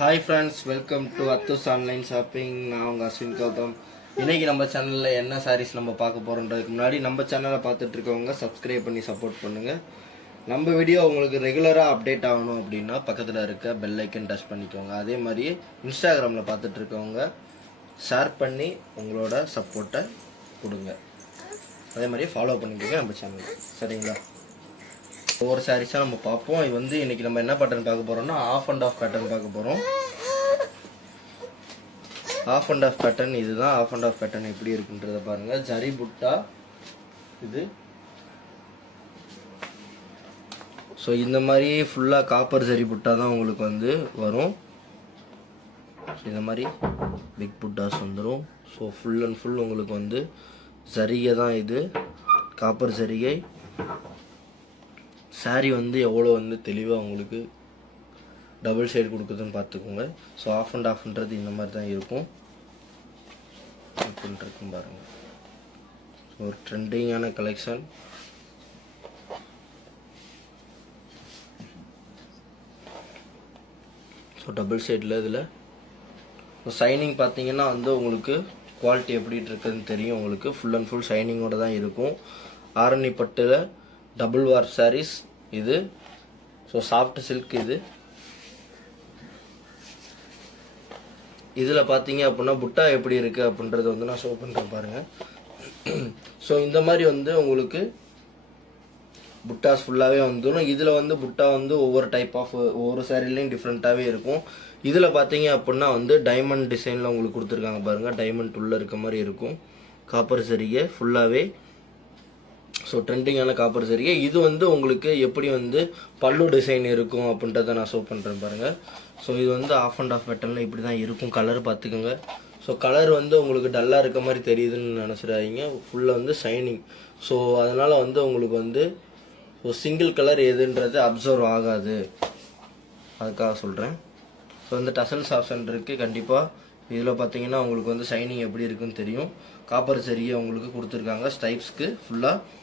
Hi friends, welcome to அத்துஸ் online shopping. நான் உங்கள் அஸ்வின் கௌதம். இன்றைக்கி நம்ம சேனலில் என்ன சாரீஸ் நம்ம பார்க்க போகிறோன்றதுக்கு முன்னாடி நம்ம சேனலை பார்த்துட்டு இருக்கவங்க சப்ஸ்கிரைப் பண்ணி சப்போர்ட் பண்ணுங்கள். நம்ம வீடியோ உங்களுக்கு ரெகுலராக அப்டேட் ஆகணும் அப்படின்னா பக்கத்தில் இருக்க பெல் ஐக்கன் டச் பண்ணிக்கோங்க. அதே மாதிரி இன்ஸ்டாகிராமில் பார்த்துட்டு இருக்கவங்க ஷேர் பண்ணி உங்களோட சப்போர்ட்டை கொடுங்க. அதே மாதிரி ஃபாலோ பண்ணிக்கோங்க நம்ம சேனல். சரிங்களா? ஒவ்வொரு சாரீஸாக நம்ம பார்ப்போம். இது வந்து இன்றைக்கி நம்ம என்ன பேட்டர்ன் பார்க்க போகிறோம்னா ஆஃப் அண்ட் ஆஃப் பேட்டர்ன் பார்க்க போகிறோம். ஆஃப் அண்ட் ஆஃப் பேட்டர்ன் இதுதான். ஆஃப் அண்ட் ஆஃப் பேட்டர்ன் எப்படி இருக்குன்றத பாருங்கள். ஜரி புட்டா இது. ஸோ இந்த மாதிரி ஃபுல்லாக காப்பர் ஜரி புட்டா தான் உங்களுக்கு வந்து வரும். இந்த மாதிரி பிக் புட்டாஸ் வந்துடும். ஸோ ஃபுல் அண்ட் ஃபுல் உங்களுக்கு வந்து ஜரிகை தான் இது, காப்பர் ஜரிகை. சாரீ வந்து எவ்வளோ வந்து தெளிவாக உங்களுக்கு டபுள் ஷேட் கொடுக்குதுன்னு பார்த்துக்கோங்க. ஸோ ஆஃப் அண்ட் ஆஃப்ன்றது இந்த மாதிரி தான் இருக்கும். இருக்கும் பாருங்கள். ஸோ ஒரு ட்ரெண்டிங்கான கலெக்ஷன். ஸோ டபுள் ஷேடில் இதில் ஷைனிங் பார்த்தீங்கன்னா வந்து உங்களுக்கு குவாலிட்டி எப்படி இருக்குதுன்னு தெரியும். உங்களுக்கு ஃபுல் அண்ட் ஃபுல் ஷைனிங்கோடு தான் இருக்கும். ஆரணி பட்டில் டபுள் வார் சாரீஸ் இது. ஸோ சாஃப்ட் சில்க் இது. இதில் பார்த்தீங்க அப்படின்னா புட்டா எப்படி இருக்குது அப்படின்றத வந்து நான் ஷோ பண்ணுறேன் பாருங்கள். ஸோ இந்த மாதிரி வந்து உங்களுக்கு புட்டாஸ் ஃபுல்லாகவே வந்துடும். இதில் வந்து புட்டா வந்து ஒவ்வொரு டைப் ஆஃப் ஒவ்வொரு சாரீலையும் டிஃப்ரெண்ட்டாகவே இருக்கும். இதில் பார்த்தீங்க அப்படின்னா வந்து டைமண்ட் டிசைனில் உங்களுக்கு கொடுத்துருக்காங்க பாருங்கள். டைமண்ட் உள்ளே இருக்க மாதிரி இருக்கும். காப்பர் சரிகை ஃபுல்லாகவே. ஸோ ட்ரெண்டிங்கான காப்பர் சரிகை. இது வந்து உங்களுக்கு எப்படி வந்து பல்லு டிசைன் இருக்கும் அப்படின்றத நான் ஷோ பண்ணுறேன் பாருங்கள். ஸோ இது வந்து ஆஃப் அண்ட் ஆஃப் பேட்டர்னில் இப்படி தான் இருக்கும். கலர் பார்த்துக்கோங்க. ஸோ கலர் வந்து உங்களுக்கு டல்லாக இருக்க மாதிரி தெரியுதுன்னு நினச்சிடாதீங்க. ஃபுல்லாக வந்து ஷைனிங். ஸோ அதனால் வந்து உங்களுக்கு வந்து சிங்கிள் கலர் எதுன்றது அப்சர்வ் ஆகாது, அதுக்காக சொல்கிறேன். ஸோ இந்த டசல்ஸ் ஆப்ஷன் இருக்குது கண்டிப்பாக. இதில் பார்த்தீங்கன்னா உங்களுக்கு வந்து ஷைனிங் எப்படி இருக்குன்னு தெரியும். காப்பர் சரியை உங்களுக்கு கொடுத்துருக்காங்க ஸ்டைப்ஸ்க்கு ஃபுல்லாக.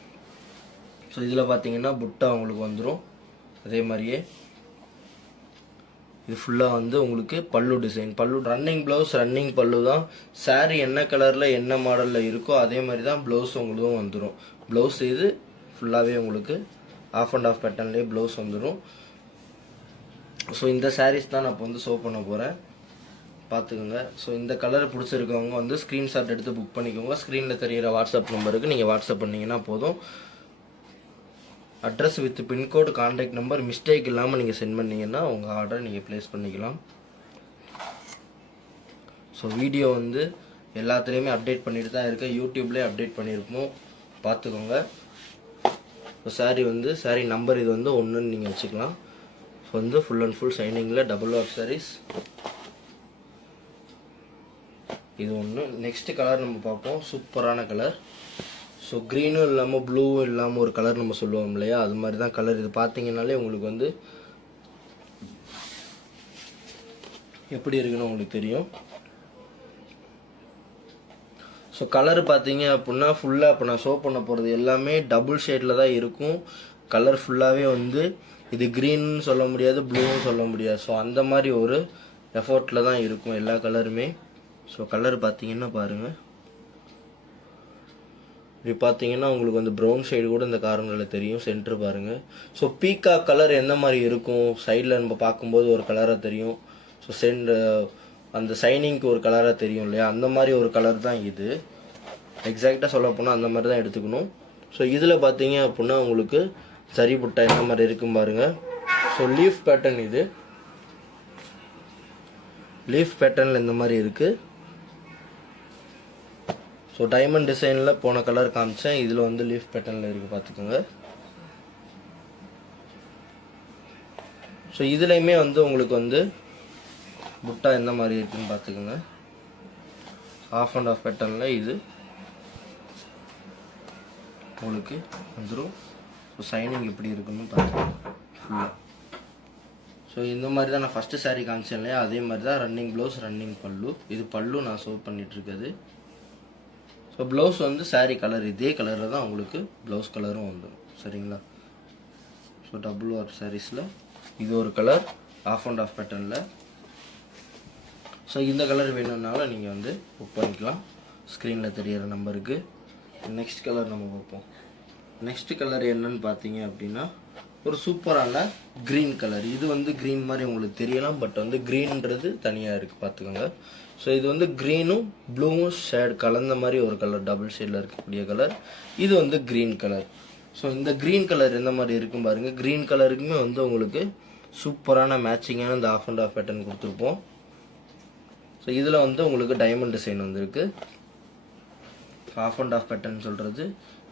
ஸோ இதில் பார்த்தீங்கன்னா புட்டா உங்களுக்கு வந்துடும். அதே மாதிரியே இது ஃபுல்லாக வந்து உங்களுக்கு பல்லு டிசைன். பல்லு ரன்னிங் ப்ளவுஸ், ரன்னிங் பல்லு தான். சாரீ என்ன கலரில் என்ன மாடலில் இருக்கோ அதே மாதிரி தான் ப்ளவுஸ் உங்களுக்கும் வந்துடும். ப்ளவுஸ் இது ஃபுல்லாகவே உங்களுக்கு ஆஃப் அண்ட் ஆஃப் பேட்டர்ன்லேயே ப்ளவுஸ் வந்துடும். ஸோ இந்த சாரீஸ் தான் நான் இப்போ வந்து ஷோ பண்ண போகிறேன், பார்த்துக்கோங்க. ஸோ இந்த கலர் பிடிச்சிருக்கவங்க வந்து ஸ்க்ரீன்ஷாட் எடுத்து புக் பண்ணிக்கோங்க. ஸ்க்ரீனில் தெரிகிற வாட்ஸ்அப் நம்பருக்கு நீங்கள் வாட்ஸ்அப் பண்ணிங்கன்னா போதும். Address with pincode, contact number mistake இல்லாமல் நீங்கள் சென்ட் பண்ணிங்கன்னா உங்கள் ஆர்டரை நீங்கள் ப்ளேஸ் பண்ணிக்கலாம். ஸோ வீடியோ வந்து எல்லாத்துலேயுமே அப்டேட் பண்ணிட்டு தான் இருக்கேன். யூடியூப்லேயே அப்டேட் பண்ணியிருப்போம், பார்த்துக்கோங்க. ஸோ சாரீ வந்து சாரீ நம்பர் இது வந்து 1ன்னு நீங்கள் வச்சுக்கலாம். ஸோ வந்து ஃபுல் அண்ட் ஃபுல் ஷைனிங்கில் டபுள் வார் சாரீஸ் இது ஒன்று. நெக்ஸ்ட் கலர் நம்ம பார்ப்போம். சூப்பரான கலர். ஸோ க்ரீனும் இல்லாமல் ப்ளூவும் இல்லாமல் ஒரு கலர் நம்ம சொல்லுவோம் இல்லையா, அது மாதிரி தான் கலர். இது பார்த்தீங்கன்னாலே உங்களுக்கு வந்து எப்படி இருக்குன்னு உங்களுக்கு தெரியும். ஸோ கலர் பார்த்தீங்க அப்படின்னா ஃபுல்லாக இப்போ நான் ஷோ பண்ண போகிறது எல்லாமே டபுள் ஷேடில் தான் இருக்கும். கலர் ஃபுல்லாகவே வந்து இது க்ரீன்னு சொல்ல முடியாது, ப்ளூவும் சொல்ல முடியாது. ஸோ அந்த மாதிரி ஒரு எஃபோர்ட்டில் தான் இருக்கும் எல்லா கலருமே. ஸோ கலர் பார்த்தீங்கன்னா பாருங்கள். இப்படி பார்த்தீங்கன்னா உங்களுக்கு வந்து ப்ரௌன் ஷேடு கூட இந்த கார்னரில் தெரியும். சென்டர் பாருங்கள். ஸோ பீக்கா கலர் எந்த மாதிரி இருக்கும் சைடில் நம்ம பார்க்கும்போது ஒரு கலராக தெரியும். ஸோ அந்த ஷைனிங்க்கு ஒரு கலராக தெரியும் இல்லையா, அந்த மாதிரி ஒரு கலர் தான் இது. எக்ஸாக்டாக சொல்ல போனால் அந்த மாதிரி தான் எடுத்துக்கணும். ஸோ இதில் பார்த்தீங்க அப்படின்னா உங்களுக்கு சரி புட்டா என்ன மாதிரி இருக்கும் பாருங்கள். ஸோ லீஃப் பேட்டர்ன் இது. லீஃப் பேட்டர்னில் இந்த மாதிரி இருக்குது. ஸோ டைமண்ட் டிசைனில் போன கலர் காமிச்சேன். இதில் வந்து லீஃப் பேட்டர்னில் இருக்குது, பார்த்துக்கோங்க. ஸோ இதுலேயுமே வந்து உங்களுக்கு வந்து புட்டா எந்த மாதிரி இருக்குன்னு பார்த்துக்கோங்க. ஆஃப் அண்ட் ஆஃப் பேட்டர்னில் இது உங்களுக்கு வந்துடும். ஸோ ஷைனிங் எப்படி இருக்குன்னு பார்த்துக்கோங்க ஃபுல்லாக. ஸோ இந்த மாதிரி தான் நான் ஃபஸ்ட்டு சாரீ காமிச்சேன் இல்லையா, அதே மாதிரி தான் ரன்னிங் ப்ளவுஸ், ரன்னிங் பல்லு. இது பல்லு நான் ஷோ பண்ணிகிட்ருக்குது. ஸோ ப்ளவுஸ் வந்து சாரீ கலர் இதே கலரில் தான் உங்களுக்கு ப்ளவுஸ் கலரும் வந்துடும். சரிங்களா? ஸோ டபுள் வார் சாரீஸில் இது ஒரு கலர் ஆஃப் அண்ட் ஆஃப் பேட்டர்னில். ஸோ இந்த கலர் வேணும்னாலும் நீங்கள் வந்து புக் பண்ணிக்கலாம் ஸ்க்ரீனில் தெரியிற நம்பருக்கு. நெக்ஸ்ட் கலர் நம்ம பார்ப்போம். நெக்ஸ்ட் கலர் என்னன்னு பார்த்தீங்க அப்படின்னா ஒரு சூப்பரான க்ரீன் கலர். இது வந்து க்ரீன் மாதிரி உங்களுக்கு தெரியலாம், பட் வந்து க்ரீன்ன்றது தனியாக இருக்குது பார்த்துக்கோங்க. ஸோ இது வந்து க்ரீனும் ப்ளூவும் ஷேட் கலந்த மாதிரி ஒரு கலர், டபுள் ஷேடில் இருக்கக்கூடிய கலர். இது வந்து க்ரீன் கலர். ஸோ இந்த க்ரீன் கலர் எந்த மாதிரி இருக்கும் பாருங்கள். க்ரீன் கலருக்குமே வந்து உங்களுக்கு சூப்பரான மேட்சிங்கான இந்த ஆஃப் அண்ட் ஆஃப் பேட்டர்ன் கொடுத்துருப்போம். ஸோ இதில் வந்து உங்களுக்கு டைமண்ட் டிசைன் வந்துருக்கு. ஆஃப் அண்ட் ஆஃப் பேட்டர்ன் சொல்கிறது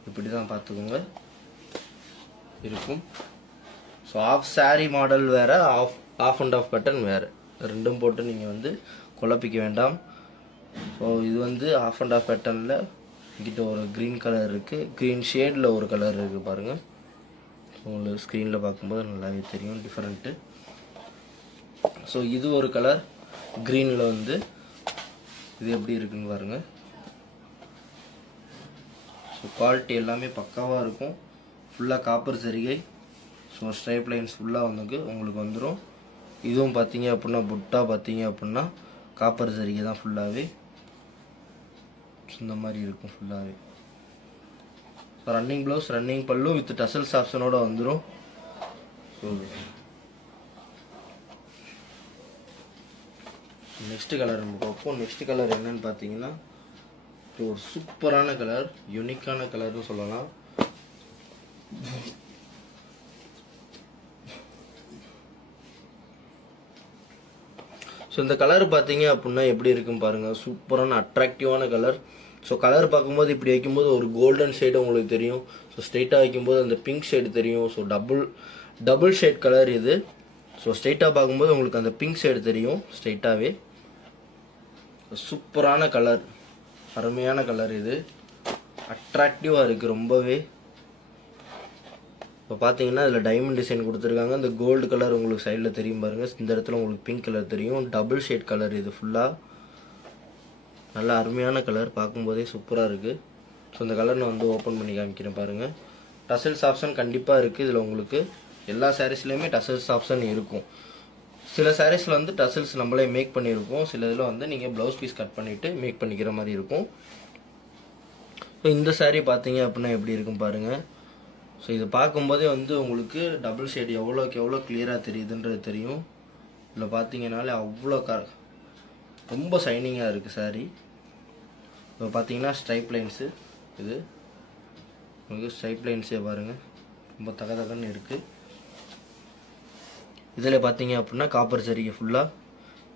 இப்படி தான் பார்த்துக்கோங்க இருக்கும். ஸோ ஆஃப் சாரீ மாடல் வேறு, ஆஃப் அண்ட் ஆஃப் பேட்டர்ன் வேறு, ரெண்டும் போட்டு நீங்கள் வந்து குழப்பிக்க வேண்டாம். ஸோ இது வந்து ஆஃப் அண்ட் ஆஃப் பேட்டர்னில் கிட்ட ஒரு க்ரீன் கலர் இருக்குது, க்ரீன் ஷேடில் ஒரு கலர் இருக்குது பாருங்கள். உங்களுக்கு ஸ்க்ரீனில் பார்க்கும்போது நல்லாவே தெரியும் டிஃப்ரெண்ட்டு. ஸோ இது ஒரு கலர் க்ரீனில் வந்து இது எப்படி இருக்குன்னு பாருங்கள். ஸோ குவாலிட்டி எல்லாமே பக்காவாக இருக்கும். ஃபுல்லாக காப்பர் சரிகை. ஸோ ஸ்ட்ரைப் லைன்ஸ் ஃபுல்லாக வந்து உங்களுக்கு வந்துடும். இதுவும் பார்த்தீங்க அப்படின்னா புட்டா பார்த்தீங்க அப்படின்னா காப்பர் சரிகை தான் ஃபுல்லாகவே. இந்த மாதிரி இருக்கும் ஃபுல்லாகவே. ஸோ ரன்னிங் ப்ளவுஸ், ரன்னிங் பல்லு வித் டசல்ஸ் ஆப்ஷனோட வந்துடும். ஸோ நெக்ஸ்ட் கலர் நம்ம பார்ப்போம். நெக்ஸ்ட் கலர் என்னன்னு பார்த்தீங்கன்னா ஒரு சூப்பரான கலர், யூனிக்கான கலர்னு சொல்லலாம். ஸோ இந்த கலர் பார்த்தீங்க அப்படின்னா எப்படி இருக்குன்னு பாருங்கள். சூப்பரான அட்ராக்டிவான கலர். ஸோ கலர் பார்க்கும்போது இப்படி வைக்கும்போது ஒரு கோல்டன் ஷேடு உங்களுக்கு தெரியும். ஸோ ஸ்ட்ரெயிட்டாக வைக்கும்போது அந்த பிங்க் ஷேடு தெரியும். ஸோ டபுள் ஷேட் கலர் இது. ஸோ ஸ்ட்ரெயிட்டாக பார்க்கும்போது உங்களுக்கு அந்த பிங்க் ஷேடு தெரியும் ஸ்ட்ரெயிட்டாகவே. சூப்பரான கலர், அருமையான கலர். இது அட்ராக்டிவாக இருக்குது ரொம்பவே. இப்போ பார்த்தீங்கன்னா இதில் டைமண்ட் டிசைன் கொடுத்துருக்காங்க. இந்த கோல்டு கலர் உங்களுக்கு சைடில் தெரியும் பாருங்கள். இந்த இடத்துல உங்களுக்கு பிங்க் கலர் தெரியும். டபுள் ஷேட் கலர் இது ஃபுல்லாக. நல்லா அருமையான கலர், பார்க்கும்போதே சூப்பராக இருக்குது. ஸோ இந்த கலர் நான் வந்து ஓப்பன் பண்ணி காமிக்கிறேன் பாருங்கள். டசல்ஸ் ஆப்ஷன் கண்டிப்பாக இருக்குது இதில். உங்களுக்கு எல்லா சாரீஸ்லேயுமே டசல்ஸ் ஆப்ஷன் இருக்கும். சில சாரீஸில் வந்து டசல்ஸ் நம்மளே மேக் பண்ணியிருப்போம். சில இதில் வந்து நீங்கள் ப்ளவுஸ் பீஸ் கட் பண்ணிவிட்டு மேக் பண்ணிக்கிற மாதிரி இருக்கும். ஸோ இந்த சாரீ பார்த்தீங்க அப்படின்னா எப்படி இருக்கும் பாருங்கள். ஸோ இது பார்க்கும்போதே வந்து உங்களுக்கு டபுள் ஷேட் எவ்வளோக்கு எவ்வளோ கிளியராக தெரியுதுன்றது தெரியும். இதில் பார்த்தீங்கனாலே அவ்வளோ ரொம்ப ஷைனிங்காக இருக்குது சாரீ. இப்போ பார்த்தீங்கன்னா ஸ்ட்ரைப் லைன்ஸு, இது உங்களுக்கு ஸ்ட்ரைப் லைன்ஸே பாருங்கள் ரொம்ப தகதகன்னு இருக்குது. இதில் பார்த்தீங்க அப்படின்னா காப்பர் சரிகை ஃபுல்லாக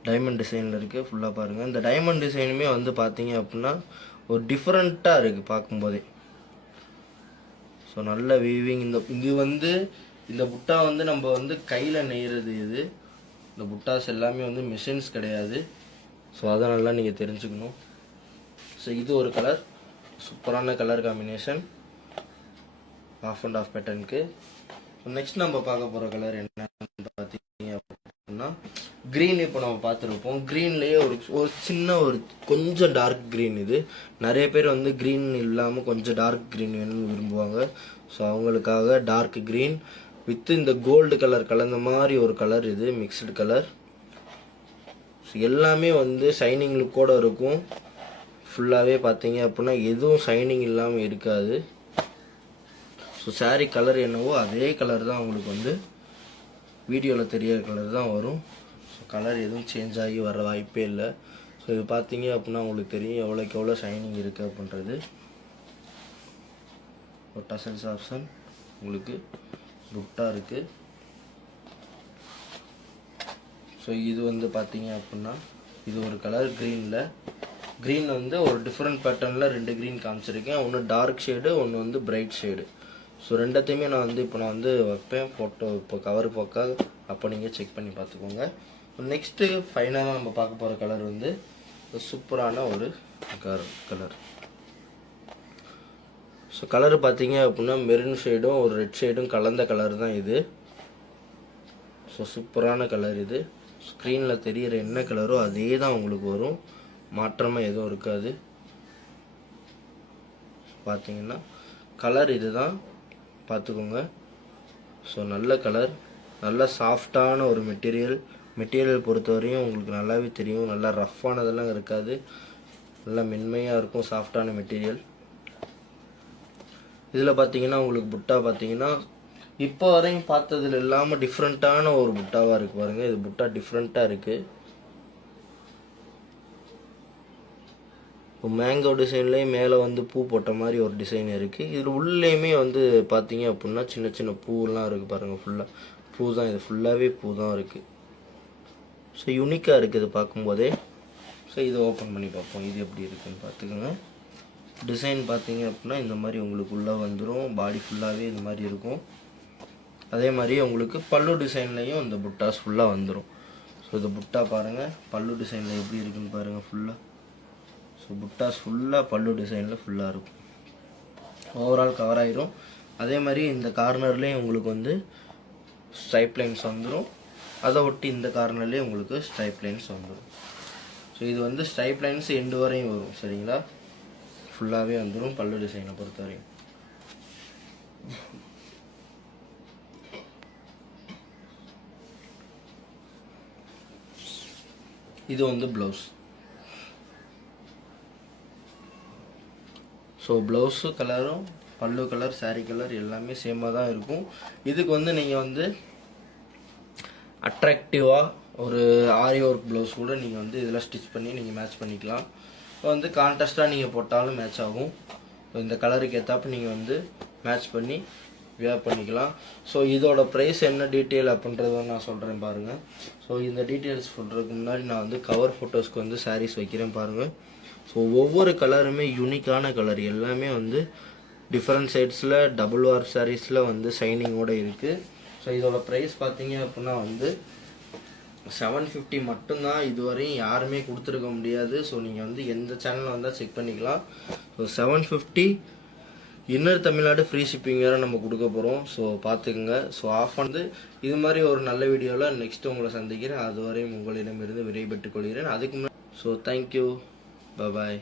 டைமண்ட் டிசைனில் இருக்குது ஃபுல்லாக பாருங்கள். இந்த டைமண்ட் டிசைனுமே வந்து பார்த்தீங்க அப்படின்னா ஒரு டிஃப்ரெண்ட்டாக இருக்குது பார்க்கும்போதே. ஸோ நல்ல வீவிங். இது வந்து இந்த புட்டா வந்து நம்ம வந்து கையில் நெய்கிறது. இது இந்த புட்டாஸ் எல்லாமே வந்து மிஷின்ஸ் கிடையாது. ஸோ அதை நல்லா நீங்கள் தெரிஞ்சுக்கணும். ஸோ இது ஒரு கலர், சூப்பரான colour combination half and half பேட்டர்னுக்கு. நெக்ஸ்ட் நம்ம பார்க்க போகிற கலர் என்னன்னு பார்த்தீங்க அப்படின்னா க்ரீன். இப்போ நம்ம பார்த்துருப்போம். க்ரீன்லேயே ஒரு சின்ன ஒரு கொஞ்சம் டார்க் க்ரீன். இது நிறைய பேர் வந்து க்ரீன் இல்லாமல் கொஞ்சம் டார்க் க்ரீன் வேணும்னு விரும்புவாங்க. ஸோ அவங்களுக்காக டார்க் க்ரீன் வித் இந்த கோல்டு கலர் கலந்த மாதிரி ஒரு கலர். இது மிக்ஸ்டு கலர். ஸோ எல்லாமே வந்து ஷைனிங் லுக்கோடு இருக்கும். ஃபுல்லாகவே பார்த்தீங்க அப்படின்னா எதுவும் ஷைனிங் இல்லாமல் இருக்காது. ஸோ சாரீ கலர் என்னவோ அதே கலர் தான் உங்களுக்கு வந்து வீடியோவில் தெரியிற கலர் தான் வரும். ஸோ கலர் எதுவும் சேஞ்ச் ஆகி வர வாய்ப்பே இல்லை. ஸோ இது பார்த்தீங்க அப்படின்னா உங்களுக்கு தெரியும் எவ்வளோக்கு எவ்வளோ ஷைனிங் இருக்குது அப்படின்றது. ஒரு டசல்ஸ் ஆப்ஷன் உங்களுக்கு புட்டா இருக்குது. ஸோ இது வந்து பார்த்தீங்க அப்படின்னா இது ஒரு கலர் க்ரீனில். க்ரீன் வந்து ஒரு டிஃப்ரெண்ட் பேட்டர்னில் 2 க்ரீன் காமிச்சிருக்கேன். ஒன்று டார்க் ஷேடு, ஒன்று வந்து பிரைட் ஷேடு. ஸோ ரெண்டத்தையுமே நான் வந்து இப்போ வைப்பேன் ஃபோட்டோ இப்போ கவர் போக்க. அப்போ நீங்கள் செக் பண்ணி பார்த்துக்கோங்க. நெக்ஸ்ட்டு ஃபைனலாக நம்ம பார்க்க போகிற கலர் வந்து சூப்பரான ஒரு கலர். ஸோ கலர் பார்த்தீங்க அப்படின்னா மெரூன் ஷேடும் ஒரு ரெட் ஷேடும் கலந்த கலர் தான் இது. ஸோ சூப்பரான கலர் இது. ஸ்க்ரீனில் தெரிகிற என்ன கலரோ அதே தான் உங்களுக்கு வரும், மாற்றமாக எதுவும் இருக்காது. பார்த்தீங்கன்னா கலர் இது தான், பார்த்துக்கோங்க. ஸோ நல்ல கலர், நல்ல சாஃப்டான ஒரு மெட்டீரியல், மெட்டீரியல் பொறுத்தவரையும் உங்களுக்கு நல்லாவே தெரியும், நல்லா ரஃப்பானதெல்லாம் இருக்காது, நல்லா மென்மையாக இருக்கும், சாஃப்டான மெட்டீரியல். இதில் பார்த்தீங்கன்னா உங்களுக்கு புட்டா பார்த்தீங்கன்னா இப்போ வரையும் பார்த்ததுல இல்லாமல் டிஃப்ரெண்ட்டான ஒரு புட்டாவாக இருக்குது பாருங்கள். இது புட்டா டிஃப்ரெண்ட்டாக இருக்குது. மேங்கோ டிசைன்லேயே மேலே வந்து பூ போட்ட மாதிரி ஒரு டிசைன் இருக்குது. இதில் உள்ளேயுமே வந்து பார்த்தீங்க அப்படின்னா சின்ன சின்ன பூவெல்லாம் இருக்குது பாருங்கள். ஃபுல்லாக பூ தான், இது ஃபுல்லாகவே பூ தான் இருக்குது. ஸோ யூனிக்காக இருக்குது பார்க்கும்போதே. ஸோ இதை ஓப்பன் பண்ணி பார்ப்போம் இது எப்படி இருக்குதுன்னு பார்த்துக்கோங்க. டிசைன் பார்த்தீங்க அப்படின்னா இந்த மாதிரி உங்களுக்கு உள்ளே வந்துடும், பாடி ஃபுல்லாகவே இந்த மாதிரி இருக்கும். அதே மாதிரி உங்களுக்கு பல்லு டிசைன்லேயும் இந்த புட்டாஸ் ஃபுல்லாக வந்துடும். ஸோ இந்த புட்டா பாருங்கள் பல்லு டிசைனில் எப்படி இருக்குன்னு பாருங்கள் ஃபுல்லாக. ஸோ புட்டாஸ் ஃபுல்லாக பல்லு டிசைனில் ஃபுல்லாக இருக்கும், ஓவரால் கவர் ஆகிரும். அதே மாதிரி இந்த கார்னர்லேயும் உங்களுக்கு வந்து ஸ்ட்ரைப் லைன்ஸ் வந்துடும், அதை ஒட்டி இந்த கார்னர்லேயும் உங்களுக்கு ஸ்ட்ரைப் லைன்ஸ் வந்துடும். ஸோ இது வந்து ஸ்ட்ரைப் லைன்ஸ் எண்டு வரையும் வரும் சரிங்களா, ஃபுல்லாகவே வந்துடும் பல்லு டிசைனை பொறுத்த வரையும். இது வந்து ப்ளவுஸ். ஸோ ப்ளவுஸு கலரும் பல்லு கலர் சாரீ கலர் எல்லாமே சேமாக தான் இருக்கும். இதுக்கு வந்து நீங்கள் வந்து அட்ராக்டிவாக ஒரு ஆரி ஒர்க் ப்ளவுஸ் கூட நீங்கள் வந்து இதில் ஸ்டிச் பண்ணி நீங்கள் மேட்ச் பண்ணிக்கலாம். இப்போ வந்து கான்ட்ராஸ்ட்டாக நீங்கள் போட்டாலும் மேட்ச் ஆகும். இந்த கலருக்கு ஏற்றாப்பு நீங்கள் வந்து மேட்ச் பண்ணி வியர் பண்ணிக்கலாம். ஸோ இதோட ப்ரைஸ் என்ன டீட்டெயில் அப்படின்றத நான் சொல்கிறேன் பாருங்கள். ஸோ இந்த டீட்டெயில்ஸ் சொல்கிறதுக்கு முன்னாடி நான் வந்து கவர் ஃபோட்டோஸ்க்கு வந்து சாரீஸ் வைக்கிறேன் பாருங்கள். ஸோ ஒவ்வொரு கலருமே யூனிக்கான கலர், எல்லாமே வந்து டிஃப்ரெண்ட் சைட்ஸில் டபுள் வார் சாரீஸில் வந்து ஷைனிங்கோடு இருக்குது. ஸோ இதோட ப்ரைஸ் பார்த்தீங்க அப்படின்னா வந்து 750 மட்டும்தான். இதுவரையும் யாருமே கொடுத்துருக்க முடியாது. ஸோ நீங்கள் வந்து எந்த சேனலில் வந்தால் செக் பண்ணிக்கலாம். So 750 inner Tamil Nadu free shipping வேறு நம்ம கொடுக்க போகிறோம். ஸோ பார்த்துக்குங்க. ஸோ ஆஃப் வந்து இது மாதிரி ஒரு நல்ல வீடியோவில் நெக்ஸ்ட்டு உங்களை சந்திக்கிறேன். அதுவரையும் உங்களிடமிருந்து விடைபெற்றுக் கொள்கிறேன். அதுக்கு முன்னாடி ஸோ தேங்க்யூ, பாய்.